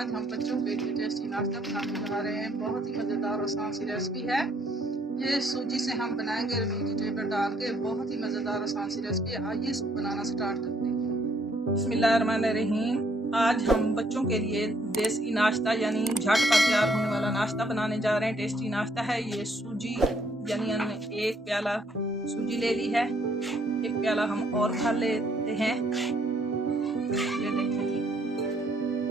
आज हम बच्चों के लिए टेस्टी नाश्ता बनाने जा रहे हैं। बहुत ही मज़ेदार और आसान सी रेसिपी है। ये सूजी से हम बनाएंगे वेजिटेबल डाल के। बहुत ही मज़ेदार और आसान सी रेसिपी है। आइए इसको बनाना स्टार्ट करते हैं। बिस्मिल्लाहिर्रहमानिर्रहीम। आज हम बच्चों के लिए देसी नाश्ता यानी झटपट तैयार होने वाला नाश्ता बनाने जा रहे हैं। टेस्टी नाश्ता है ये। सूजी यानी हमने एक प्याला सूजी ले ली है। एक प्याला हम और भर लेते हैं। ये देखिए,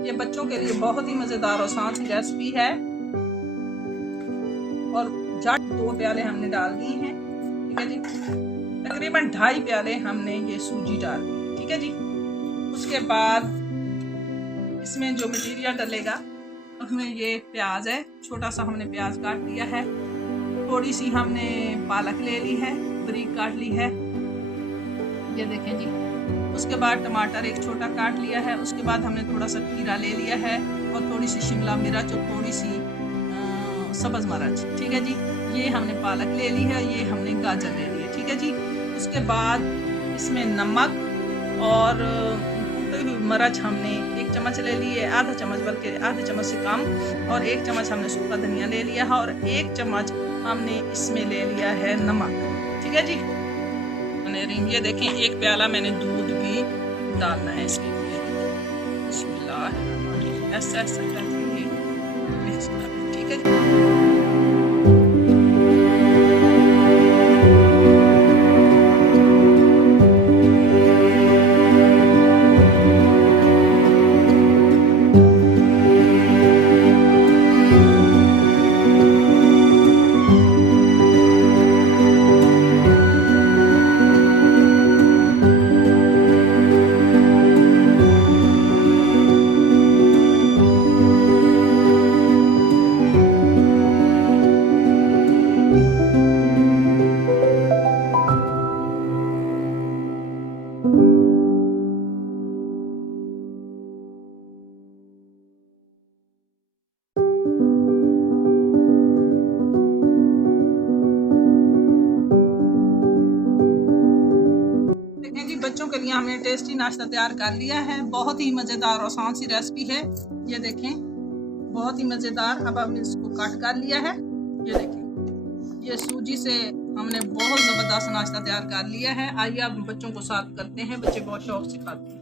ये बच्चों के लिए बहुत ही मज़ेदार और आसान सी रेसिपी है। और झट 2 प्याले हमने डाल दिए हैं। ठीक है जी। तकरीबन 2.5 प्याले हमने ये सूजी डाल दी। ठीक है जी। उसके बाद इसमें जो मटीरियल डलेगा उसमें ये प्याज है। छोटा सा हमने प्याज काट लिया है। थोड़ी सी हमने पालक ले ली है, बारीक काट ली है। ये देखें जी। उसके बाद टमाटर एक छोटा काट लिया है। उसके बाद हमने थोड़ा सा खीरा ले लिया है और थोड़ी सी शिमला मिर्च और थोड़ी सी सब्ज़ मिर्च। ठीक है जी। ये हमने पालक ले ली है, ये हमने गाजर ले ली है। ठीक है जी। उसके बाद इसमें नमक और कुटी हुई मिर्च हमने 1 चम्मच ले ली है, आधा चम्मच, बल्कि आधे चम्मच से कम। और 1 चम्मच हमने सूखा धनिया ले लिया है और 1 चम्मच हमने इसमें ले लिया है नमक। ठीक है जी। ये देखें, 1 प्याला मैंने दूध भी डालना है इसमें। बिस्मिल्लाह, ऐसा करके मिक्स करना। ठीक है जी। बच्चों के लिए हमने टेस्टी नाश्ता तैयार कर लिया है। बहुत ही मज़ेदार और आसान सी रेसिपी है। ये देखें, बहुत ही मज़ेदार। अब हमने इसको कट कर लिया है। ये देखें, ये सूजी से हमने बहुत ज़बरदस्त नाश्ता तैयार कर लिया है। आइए अब बच्चों को सर्व करते हैं। बच्चे बहुत शौक से खाते हैं।